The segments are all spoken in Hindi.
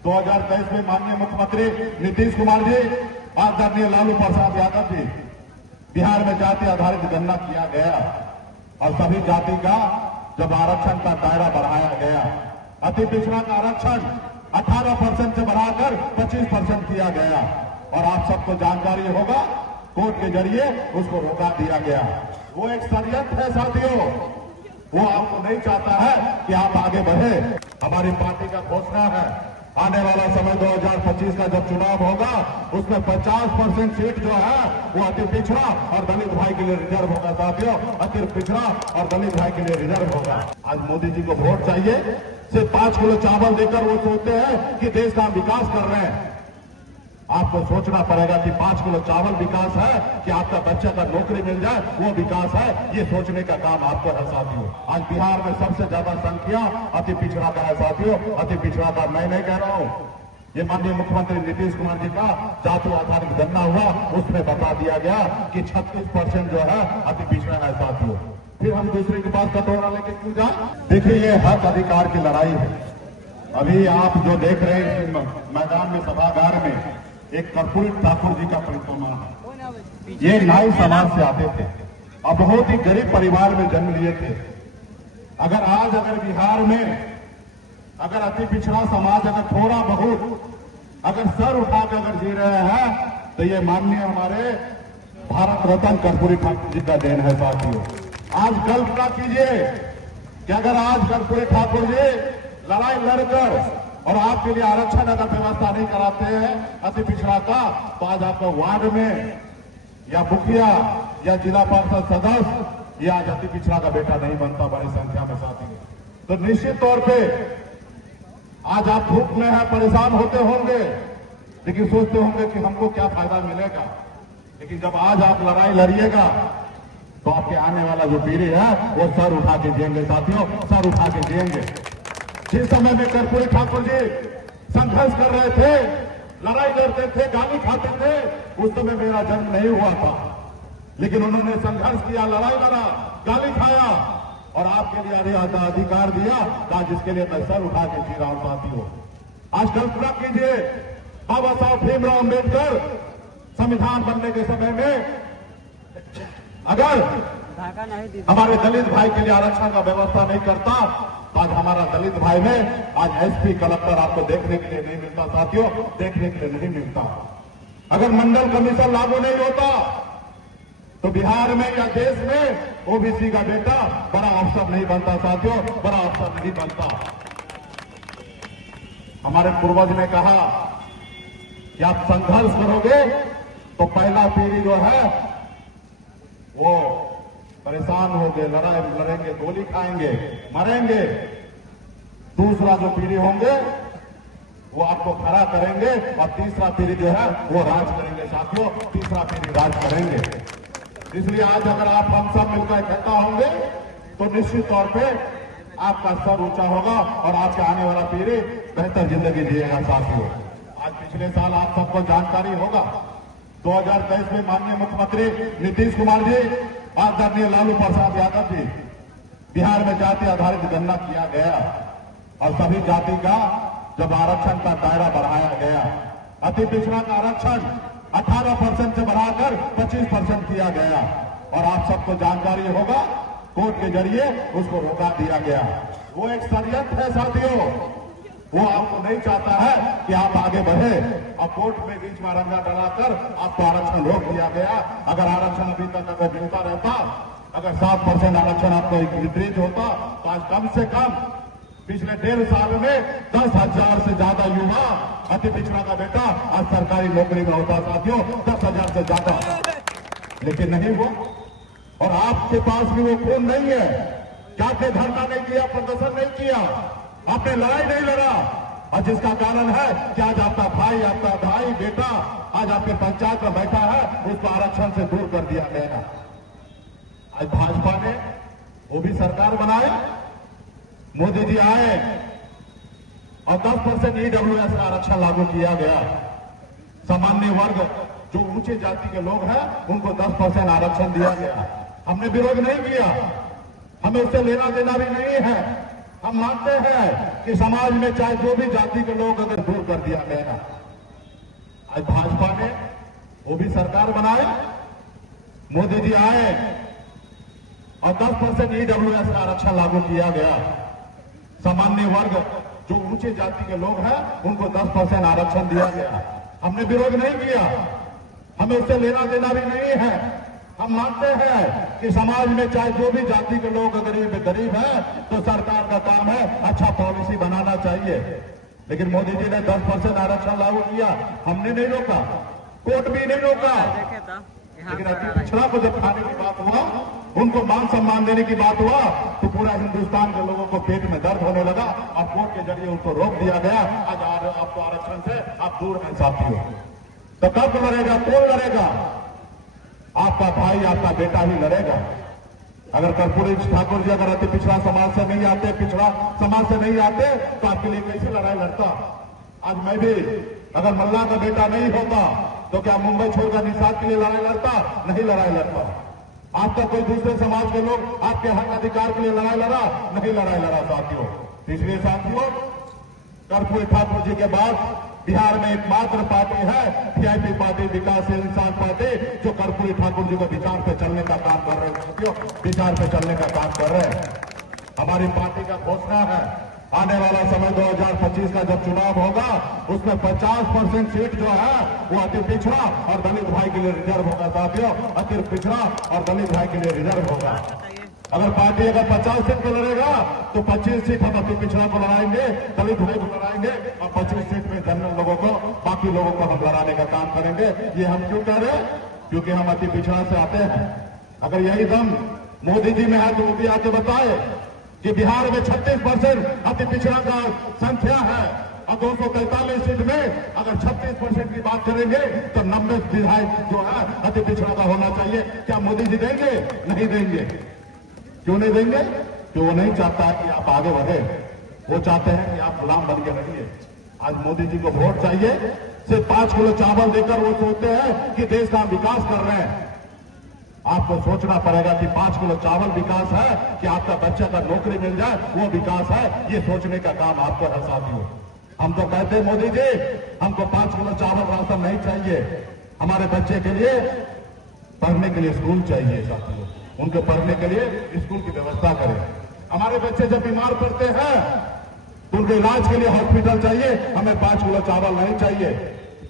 2023 में माननीय मुख्यमंत्री नीतीश कुमार जी, आदरणीय लालू प्रसाद यादव जी, बिहार में जाति आधारित गणना किया गया और सभी जाति का जब आरक्षण का दायरा बढ़ाया गया, अति पिछड़ा का आरक्षण 18% से बढ़ाकर 25% किया गया और आप सबको जानकारी होगा कोर्ट के जरिए उसको रोका दिया गया। वो एक षड्यंत्र है साथियों, वो आपको नहीं चाहता है कि आप आगे बढ़े। हमारी पार्टी का घोषणा है आने वाला समय 2025 का जब चुनाव होगा उसमें 50% सीट जो है वो अति पिछड़ा और दलित भाई के लिए रिजर्व होगा साथियों, अति पिछड़ा और दलित भाई के लिए रिजर्व होगा। आज मोदी जी को वोट चाहिए, सिर्फ 5 किलो चावल देकर वो सोचते हैं कि देश का विकास कर रहे हैं। आपको सोचना पड़ेगा कि 5 किलो चावल विकास है कि आपका बच्चा का नौकरी मिल जाए वो विकास है। ये सोचने का काम आपको है साथियों। आज बिहार में सबसे ज्यादा संख्या अति पिछड़ा का है साथियों, अति पिछड़ा का मैं नहीं कह रहा हूं, ये माननीय मुख्यमंत्री नीतीश कुमार जी का जाति आधारित गणना हुआ, उसमें बता दिया गया कि 36% जो है अति पिछड़ा है साथियों। फिर हम दूसरे के पास कटोरा लेके क्यों जाए? देखिए, ये हक अधिकार की लड़ाई है। अभी आप जो देख रहे हैं मैदान में, सभागार में एक कर्पूरी ठाकुर जी का परिक्रमा है। ये नाई समाज से आते थे और बहुत ही गरीब परिवार में जन्म लिए थे। अगर बिहार में अगर अति पिछड़ा समाज अगर थोड़ा बहुत अगर सर उठाकर अगर जी रहे हैं तो ये माननीय हमारे भारत रत्न कर्पूरी ठाकुर जी का देन है साथियों। आज कल्पना कीजिए कि अगर आज कर्पूरी ठाकुर जी लड़ाई लड़कर और आपके लिए आरक्षण अगर व्यवस्था नहीं कराते हैं अति पिछड़ा का, तो आज आपको वार्ड में या मुखिया या जिला परिषद सदस्य या आज अति पिछड़ा का बेटा नहीं बनता बड़ी संख्या में साथी। तो निश्चित तौर पे आज आप धूप में है, परेशान होते होंगे, लेकिन सोचते होंगे कि हमको क्या फायदा मिलेगा। लेकिन जब आज आप लड़ाई लड़िएगा तो आपके आने वाला जो पीढ़ी है वो सर उठा के जिएंगे साथियों, सर उठा के जिएंगे। जिस समय में कर्पूरी ठाकुर जी संघर्ष कर रहे थे, लड़ाई लड़ते थे, गाली खाते थे, उस समय मेरा जन्म नहीं हुआ था, लेकिन उन्होंने संघर्ष किया, लड़ाई लड़ा, गाली खाया और आपके लिए अधिकार दिया था जिसके लिए मैं सर उठा के जी रहा हूं साथियों। आज कल्पना कीजिए, बाबा साहब भीमराव अम्बेडकर संविधान बनने के समय में अगर हमारे दलित भाई के लिए आरक्षण का व्यवस्था नहीं करता तो आज हमारा दलित भाई में आज एसपी कलेक्टर आपको देखने के लिए नहीं मिलता साथियों, देखने के लिए नहीं मिलता। अगर मंडल कमीशन लागू नहीं होता तो बिहार में या देश में ओबीसी का बेटा बड़ा अफसर नहीं बनता साथियों, बड़ा अफसर नहीं बनता। हमारे पूर्वज ने कहा कि आप संघर्ष करोगे तो पहला पीढ़ी जो है वो परेशान होंगे, लड़ाई लड़ेंगे, गोली खाएंगे, मरेंगे। दूसरा जो पीढ़ी होंगे वो आपको खड़ा करेंगे और तीसरा पीढ़ी जो है वो राज करेंगे साथियों, तीसरा पीढ़ी राज करेंगे। इसलिए आज अगर आप हम सब मिलकर इकट्ठा होंगे तो निश्चित तौर पे आपका स्तर ऊंचा होगा और आपका आने वाला पीढ़ी बेहतर जिंदगी जिएगा साथियों। आज पिछले साल आप सबको जानकारी होगा 2023 में माननीय मुख्यमंत्री नीतीश कुमार जी, आदरणीय लालू प्रसाद यादव जी, बिहार में जाति आधारित गणना किया गया और सभी जाति का जब आरक्षण का दायरा बढ़ाया गया, अति पिछड़ा का आरक्षण 18% से बढ़ाकर 25% किया गया और आप सबको जानकारी होगा कोर्ट के जरिए उसको रोका दिया गया। वो एक षड्यंत्र है साथियों, वो आपको नहीं चाहता है कि आप आगे बढ़े और कोर्ट में बीच में रंगा डलाकर आपको आरक्षण रोक दिया गया। अगर आरक्षण अभी तक अगर मिलता रहता, अगर 7% आरक्षण आपको वितरित होता तो आज कम से कम पिछले 1.5 साल में 10,000 से ज्यादा युवा अति पिछड़ा का बेटा आज सरकारी नौकरी में होता साथियों, 10,000 से ज्यादा। लेकिन नहीं वो, और आपके पास भी वो खून नहीं है क्या आपने धरना नहीं किया, प्रदर्शन नहीं किया, आपने लड़ाई नहीं लड़ा, और जिसका कारण है कि आज आपका भाई बेटा आज आपके पंचायत में बैठा है, उसको आरक्षण से दूर कर दिया गया। आज भाजपा ने वो भी सरकार बनाए, मोदी जी आए और 10% ईडब्ल्यूएस का आरक्षण लागू किया गया। सामान्य वर्ग जो ऊंचे जाति के लोग हैं उनको 10% आरक्षण दिया गया। हमने विरोध नहीं किया, हमें उससे लेना देना भी नहीं है, हम मानते हैं कि समाज में चाहे जो भी जाति के लोग अगर दूर कर दिया गया, आज भाजपा ने वो भी सरकार बनाए, मोदी जी आए और 10% EWS का आरक्षण लागू किया गया। सामान्य वर्ग जो ऊंचे जाति के लोग हैं उनको 10% आरक्षण दिया गया। हमने विरोध नहीं किया, हमें उससे लेना देना भी नहीं है। हम मानते हैं कि समाज में चाहे जो भी जाति के लोग गरीब है तो सरकार का काम है अच्छा पॉलिसी बनाना चाहिए। लेकिन मोदी जी ने 10% आरक्षण लागू किया, हमने नहीं रोका, कोर्ट भी नहीं रोका। लेकिन अति पिछड़ा को जब खाने की बात हुआ, उनको मान सम्मान देने की बात हुआ तो पूरा हिंदुस्तान के लोगों को पेट में दर्द होने लगा और कोर्ट के जरिए उनको रोक दिया गया। आज आपको आरक्षण से आप दूर हैं साथियों। तो कब लड़ेगा, कौन लड़ेगा? आपका भाई, आपका बेटा ही लड़ेगा। अगर कर्पूरी ठाकुर जी अगर अति पिछड़ा समाज से नहीं आते, पिछड़ा समाज से नहीं आते तो आपके लिए कैसे लड़ाई लड़ता? आज मैं भी अगर मल्ला का बेटा नहीं होता तो क्या मुंबई छोड़कर निषाद के लिए लड़ाई लड़ता? नहीं लड़ाई लड़ता। आपका कोई दूसरे समाज के लोग आपके हक अधिकार के लिए लड़ाई लड़ा? नहीं लड़ाई लड़ा साथियों। इसलिए साथियों, कर्पूरी ठाकुर जी के बाद बिहार में एकमात्र पार्टी है वीआईपी पार्टी, विकासशील इंसान पार्टी, जो कर्पूरी ठाकुर जी को विचार पे चलने का काम कर रहे हैं साथियों, विचार पे चलने का काम कर रहे हैं। हमारी पार्टी का घोषणा है आने वाला समय 2025 का जब चुनाव होगा उसमें 50% सीट जो है वो अति पिछड़ा और दलित भाई के लिए रिजर्व होगा साथियों। अति पिछड़ा और दलित भाई के लिए रिजर्व होगा। अगर पार्टी अगर 50 सीट पे लड़ेगा तो 25 सीट हम अति पिछड़ा को लड़ाएंगे, दलित भाई को लड़ाएंगे और 25 सीट में जनरल लोगों को, बाकी लोगों को हम लड़ाने का काम करेंगे। ये हम क्यों कह रहे हैं? क्योंकि हम अति पिछड़ा से आते हैं। अगर यही दम मोदी जी में है तो मोदी आके बताए कि बिहार में 36% अति पिछड़ा का संख्या है और 243 सीट में अगर 36% की बात करेंगे तो 90 विधायक जो है अति पिछड़ा का होना चाहिए। क्या मोदी जी देंगे? नहीं देंगे। क्यों नहीं देंगे? कि वो नहीं चाहता कि आप आगे बढ़े, वो चाहते हैं कि आप गुलाम बन के रहिए। आज मोदी जी को वोट चाहिए, सिर्फ 5 किलो चावल देकर वो सोचते हैं कि देश का विकास कर रहे हैं। आपको सोचना पड़ेगा कि 5 किलो चावल विकास है कि आपका बच्चा का नौकरी मिल जाए वो विकास है। ये सोचने का काम आपको है साथियों। हम तो कहते हैं मोदी जी हमको 5 किलो चावल राशन नहीं चाहिए, हमारे बच्चे के लिए पढ़ने के लिए स्कूल चाहिए साथियों। उनके पढ़ने के लिए स्कूल की व्यवस्था करें। हमारे बच्चे जब बीमार पड़ते हैं तो उनके इलाज के लिए हॉस्पिटल चाहिए, हमें 5 किलो चावल नहीं चाहिए।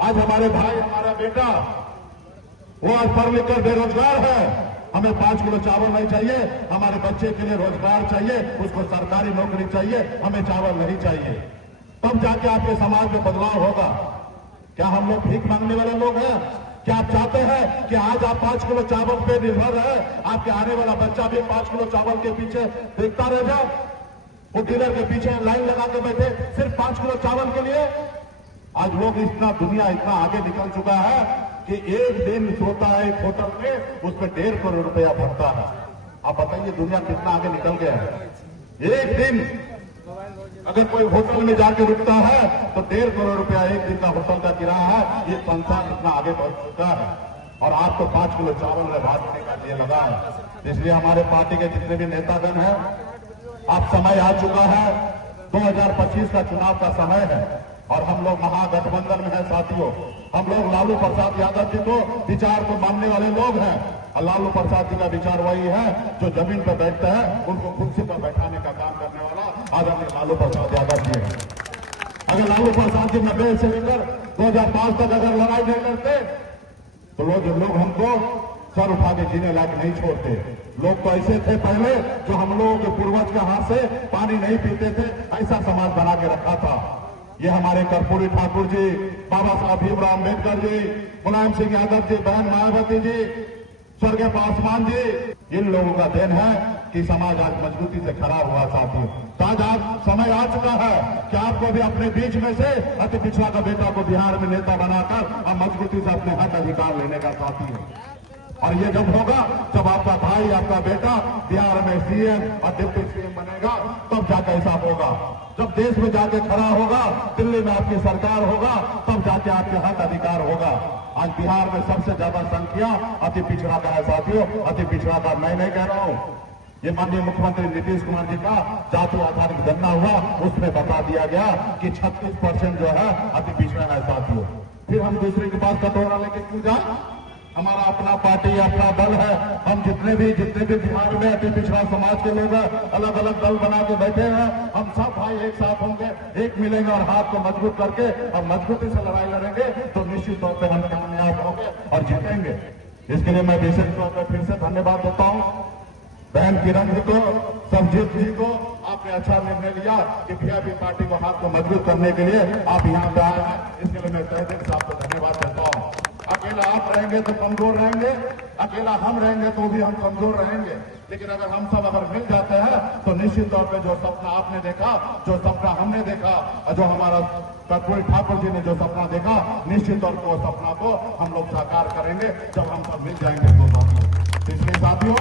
आज हमारे भाई, हमारा बेटा वो आज पढ़ लिख कर बेरोजगार है, हमें 5 किलो चावल नहीं चाहिए। हमारे बच्चे के लिए रोजगार चाहिए, उसको सरकारी नौकरी चाहिए, हमें चावल नहीं चाहिए। तब जाके आपके समाज में बदलाव होगा। क्या हम लोग भीख मांगने वाले लोग हैं? क्या आप चाहते हैं कि आज आप 5 किलो चावल पे निर्भर रहे, आपके आने वाला बच्चा भी 5 किलो चावल के पीछे देखता रह जाए, वो डीलर के पीछे लाइन लगा के बैठे सिर्फ 5 किलो चावल के लिए? आज लोग इतना, दुनिया इतना आगे निकल चुका है कि एक दिन सोता है एक होटल में, उस पर 1.5 करोड़ रुपया भरता है। आप बताइए दुनिया कितना आगे निकल गया है। एक दिन अगर कोई होटल में जाके रुकता है तो 1.5 करोड़ रुपया एक दिन का होटल का किराया है। ये संसार इतना आगे बढ़ चुका है और आपको 5 किलो चावल में बांटने का लिए लगा है। इसलिए हमारे पार्टी के जितने भी नेतागण हैं, अब समय आ चुका है, 2025 का चुनाव का समय है और हम लोग महागठबंधन में हैं साथियों। हम लोग लालू प्रसाद यादव जी को विचार को मानने वाले लोग हैं और लालू प्रसाद जी का विचार वही है जो जमीन पर बैठते हैं उनको कुर्सी पर बैठाने का काम करने वाला आदरणीय लालू प्रसाद यादव जी है। अगर लालू प्रसाद जी 90 से लेकर 2005 तक अगर लड़ाई नहीं लड़ते तो लोग हमको सर उठा के जीने लायक नहीं छोड़ते। लोग तो ऐसे थे पहले जो हम लोगों के पूर्वज के हाथ से पानी नहीं पीते थे, ऐसा समाज बना के रखा था। ये हमारे कर्पूरी ठाकुर जी, बाबा साहब भीमराव अम्बेडकर जी, मुलायम सिंह यादव जी, बहन मायावती जी, स्वर्गीय पासवान जी, इन लोगों का देन है कि समाज आज मजबूती से खड़ा हुआ साथियों। तो आज समय आ चुका है कि आपको भी अपने बीच में से अति पिछड़ा का बेटा को बिहार में नेता बनाकर और मजबूती से अपने हक अधिकार लेने का साथी है। और ये जब होगा जब आपका भाई, आपका बेटा बिहार में सीएम और डिप्टी सीएम बनेगा, तब जाकर ऐसा होगा। जब देश में जाके खड़ा होगा, दिल्ली में आपकी सरकार होगा, तब जाके आपके हक अधिकार होगा। आज बिहार में सबसे ज्यादा संख्या अति पिछड़ा का है साथियों। अति पिछड़ा का मैं नहीं कह रहा हूं, ये माननीय मुख्यमंत्री नीतीश कुमार जी का जाति आधारित गणना हुआ, उसमें बता दिया गया कि 36% जो है अति पिछड़ा है साथियों। फिर हम दूसरे के पास कटोरा लेके क्यों जाए? हमारा अपना पार्टी अपना दल है। हम जितने भी बिहार में अति पिछड़ा समाज के लोग अलग अलग दल बना के बैठे हैं, हम सब भाई एक साथ होंगे, एक मिलेंगे और हाथ को मजबूत करके और मजबूती से लड़ाई लड़ेंगे तो निश्चित तौर पर हम कामयाब होंगे और जीतेंगे। इसके लिए मैं विशेष तौर पर फिर से धन्यवाद देता हूँ बहन किरण जी को, सरजीत जी को। आपने अच्छा निर्णय लिया कि वीआईपी पार्टी को हाथ को मजबूत करने के लिए आप यहाँ पे आए हैं, इसके लिए मैं तहे दिल से आपको धन्यवाद देता हूँ। अकेला आप रहेंगे तो कमजोर रहेंगे, अकेला हम रहेंगे तो भी हम कमजोर रहेंगे, लेकिन अगर हम सब मिल जाते हैं तो निश्चित तौर पे जो सपना आपने देखा, जो सपना हमने देखा और जो हमारा कर्पूरी ठाकुर जी ने जो सपना देखा, निश्चित तौर पर सपना को हम लोग साकार करेंगे जब हम सब मिल जाएंगे तो साथियों। इसलिए साथियों,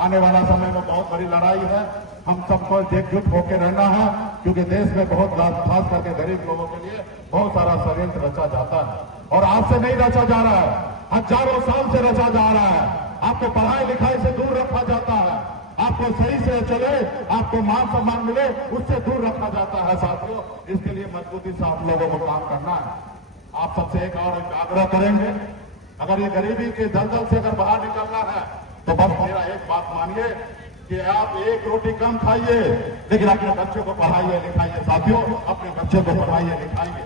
आने वाला समय में बहुत बड़ी लड़ाई है, हम सबको एकजुट होकर रहना है, क्योंकि देश में बहुत खास करके गरीब लोगों के लिए बहुत सारा षड्यंत्र रचा जाता है और आज से नहीं रचा जा रहा है, हजारों साल से रचा जा रहा है। आपको पढ़ाई लिखाई से दूर रखा जाता है, आपको सही से चले, आपको मान सम्मान मिले, उससे दूर रखा जाता है साथियों। इसके लिए मजबूती से आप लोगों को काम करना है। आप सबसे एक और आग्रह करेंगे, अगर ये गरीबी के दलदल से अगर बाहर निकलना है तो बस मेरा एक बात मानिए कि आप एक रोटी कम खाइए, लेकिन अपने बच्चों को पढ़ाइए लिखाइए साथियों, अपने बच्चों को पढ़ाइए लिखाइए।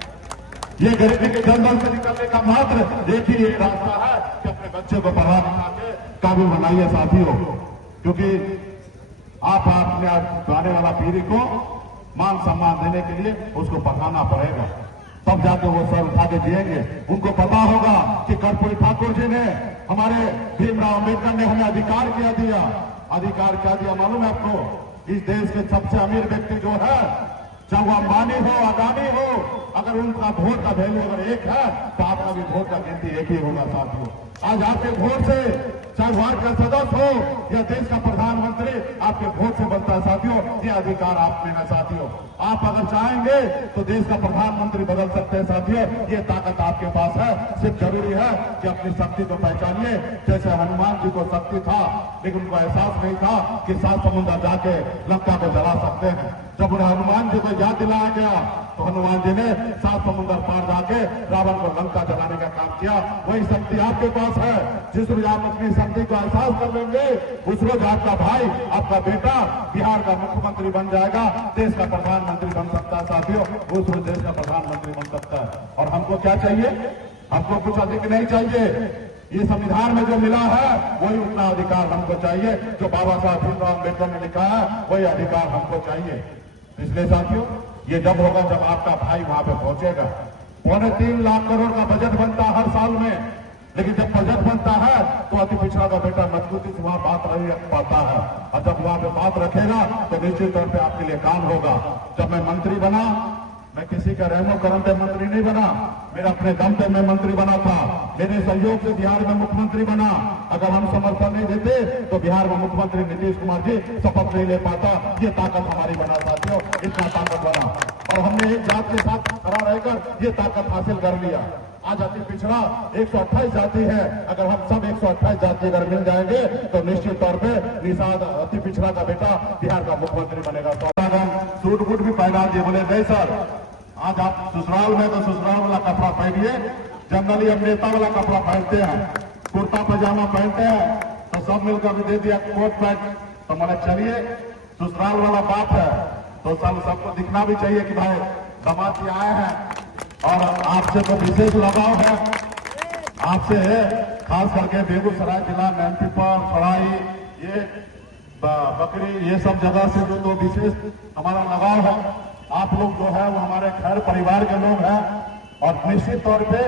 ये गरीबी के दलदल से निकलने का मात्र एक ही एक रास्ता है कि अपने बच्चे को पढ़ा लिखा के काबिल बनाइए साथियों, क्योंकि आप अपने आने वाला पीढ़ी को मान सम्मान देने के लिए उसको पढ़ाना पड़ेगा, तब जाके वो सर उठा के जिएंगे। उनको पता होगा कि कर्पूरी ठाकुर जी ने, हमारे भीमराव अम्बेडकर ने हमें अधिकार क्या दिया। अधिकार क्या दिया मालूम है आपको? इस देश के सबसे अमीर व्यक्ति जो है, चाहे वो अंबानी हो, अदानी हो, अगर उनका वोट का वैल्यू अगर एक है तो आपका भी वोट का गिनती एक ही होगा साथियों। आज आपके वोट से, चाहे वार्ड का सदस्य हो या देश का प्रधानमंत्री, आपके वोट से बनता है साथियों। ये अधिकार आप में है साथियों। आप अगर चाहेंगे तो देश का प्रधानमंत्री बदल सकते हैं साथियों। ये ताकत आपके पास है, सिर्फ जरूरी है कि अपनी शक्ति को पहचानिए। जैसे हनुमान जी को शक्ति था, लेकिन उनको एहसास नहीं था कि 7 समुद्र जाके लंका को जला सकते हैं। जब उन्हें हनुमान जी को याद दिलाया गया तो हनुमान जी ने 7 समुद्र पार जाके रावण को लंका जलाने का काम किया। वही शक्ति आपके पास है। जिस रोज आप अपनी शक्ति को एहसास कर लेंगे, उस रोज आपका भाई, आपका बेटा बिहार का मुख्यमंत्री बन जाएगा, देश का प्रधानमंत्री बन सकता है साथियों। उस रोज देश का प्रधानमंत्री बन सकता है। और हमको क्या चाहिए? हमको कुछ अधिक नहीं चाहिए। ये संविधान में जो मिला है वही उतना अधिकार हमको चाहिए जो बाबा साहब भीमराव अम्बेडकर ने लिखा है, वही अधिकार हमको चाहिए। इसलिए साथियों, ये जब होगा जब आपका भाई वहां पे पहुंचेगा। 3.25 लाख करोड़ का बजट बनता है हर साल में, लेकिन जब बजट बनता है तो अति पिछड़ा का बेटा मजबूती से वहां बात रख पाता है, और जब वहां पे बात रखेगा तो निश्चित तौर पे आपके लिए काम होगा। जब मैं मंत्री बना, मैं किसी का रहमो करम पे मंत्री नहीं बना, मेरा अपने दम पे मैं मंत्री बना था। मेरे सहयोग से बिहार में मुख्यमंत्री बना। अगर हम समर्थन नहीं देते तो बिहार में मुख्यमंत्री नीतीश कुमार जी शपथ नहीं ले पाता। ये ताकत हमारी बना साथियों, इतना ताकत बना, और हमने एक जात के साथ खड़ा रहकर ये ताकत हासिल कर लिया। आज अति पिछड़ा 128 जाति है, अगर हम सब 128 जाति अगर मिल जाएंगे तो निश्चित तौर पे निषाद अति पिछड़ा का बेटा बिहार का मुख्यमंत्री बनेगा। सूट बूट भी पहना दिए, बोले नहीं सर आज आप ससुराल में तो ससुराल वाला कपड़ा पहनिए, जंगली हम नेता वाला कपड़ा पहनते हैं, कुर्ता पजामा पहनते हैं, तो सब मिलकर भी दे दिया कोट पैंट। तो मैंने चलिए ससुराल वाला बात है तो सबको दिखना भी चाहिए कि भाई समाज से आए हैं और आपसे तो विशेष लगाव है। आपसे है खास करके बेगूसराय जिला, मैनपुर, सराई, ये बकरी, ये सब जगह से जो तो विशेष हमारा लगाव है। आप लोग जो है वो हमारे घर परिवार के लोग हैं, और निश्चित तौर पे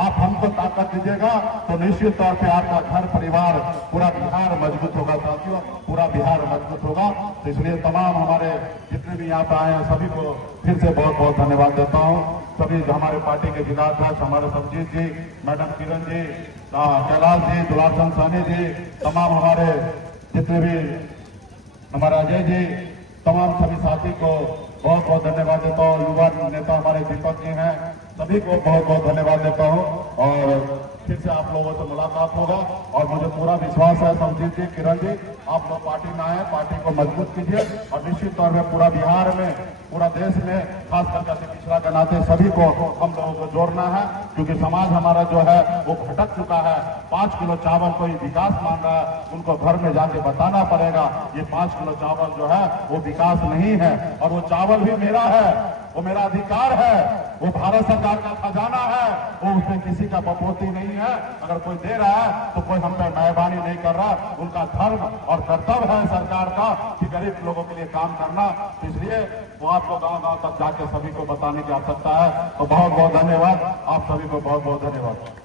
आप हमको ताकत दीजिएगा तो निश्चित तौर पे आपका घर परिवार, पूरा बिहार मजबूत होगा साथियों, पूरा बिहार मजबूत होगा। तो इसलिए तमाम हमारे जितने भी यहाँ पे आए हैं सभी को फिर से बहुत बहुत धन्यवाद देता हूँ। सभी हमारे पार्टी के जिलाध्यक्ष, हमारे सरजीत जी, मैडम किरण जी, कैलाश जी, दुलारचंद साहनी जी, तमाम हमारे जितने भी हमारा अजय जी, तमाम सभी साथी को बहुत बहुत धन्यवाद देता हूँ। युवा नेता हमारे दीपक जी हैं, सभी को बहुत बहुत धन्यवाद देता हूँ। और फिर से आप लोगों से मुलाकात होगा। और मुझे पूरा विश्वास है समजीत जी, किरण जी, आप लोग पार्टी में आए, पार्टी को मजबूत कीजिए और निश्चित तौर पर पूरा बिहार में, पूरा देश में, खास करके अति पिछड़ा के नाते सभी को हम लोगों को जोड़ना है, क्योंकि समाज हमारा जो है वो भटक चुका है। 5 किलो चावल कोई विकास मान रहा है, उनको घर में जाके बताना पड़ेगा ये 5 किलो चावल जो है वो विकास नहीं है, और वो चावल भी मेरा है, वो मेरा अधिकार है, वो भारत सरकार का खजाना है, वो उसमें किसी का बपोती नहीं है। अगर कोई दे रहा है तो कोई हम पे मेहरबानी नहीं कर रहा, उनका धर्म और कर्तव्य है सरकार का कि गरीब लोगों के लिए काम करना। इसलिए वो आपको गांव-गांव तक जाके सभी को बताने की आवश्यकता है। तो बहुत बहुत धन्यवाद, आप सभी को बहुत बहुत धन्यवाद।